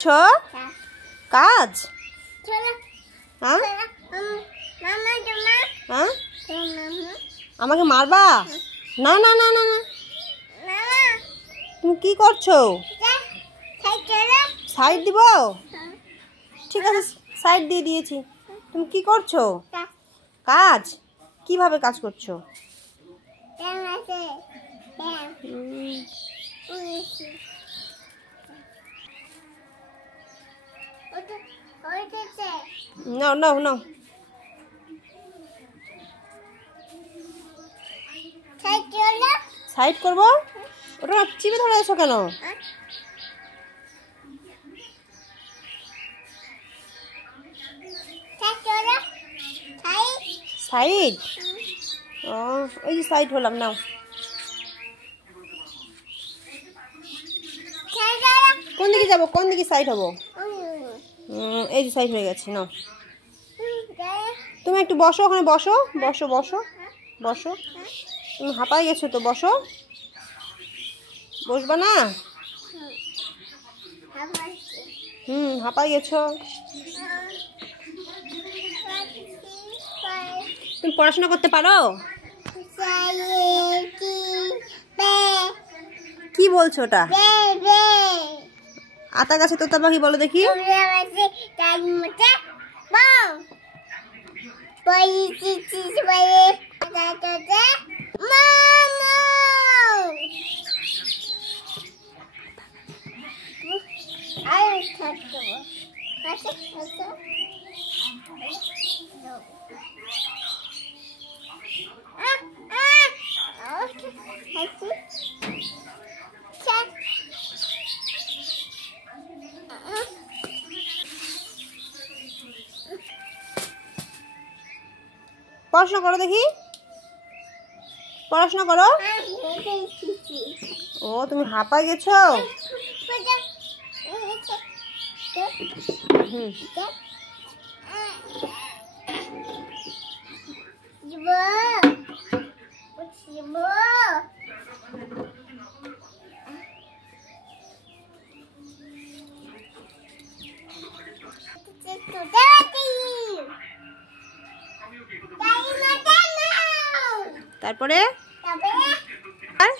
ছো কাজ হ্যাঁ হ্যাঁ আমাকে মারবা না না না না না তুমি কি করছো সাইড দিব ঠিক আছে সাইড দিয়ে দিয়েছি তুমি কি করছো কাজ কিভাবে কাজ করছো No, no, no. সাইড করব ওটা চিপে ধরে আছো কেন সাইড ও ওই যে সাইড হলাম নাও কোন দিকে যাব কোন দিকে সাইড হবো এই যে সাইড হয়ে গেছে নাও তুমি একটু বসো ওখানে বসো বসো বসো বসো তুমি হাঁপাই গেছো তো বসো বসবা না হাঁপাই গেছো তুমি পড়াশোনা করতে পারো কি বলছো ওটা আতা গাছে তোতা পাখি বলো দেখি পড়াশোনা করো দেখি পড়াশোনা করো ও তুমি হাঁপাই গেছো তারপরে আর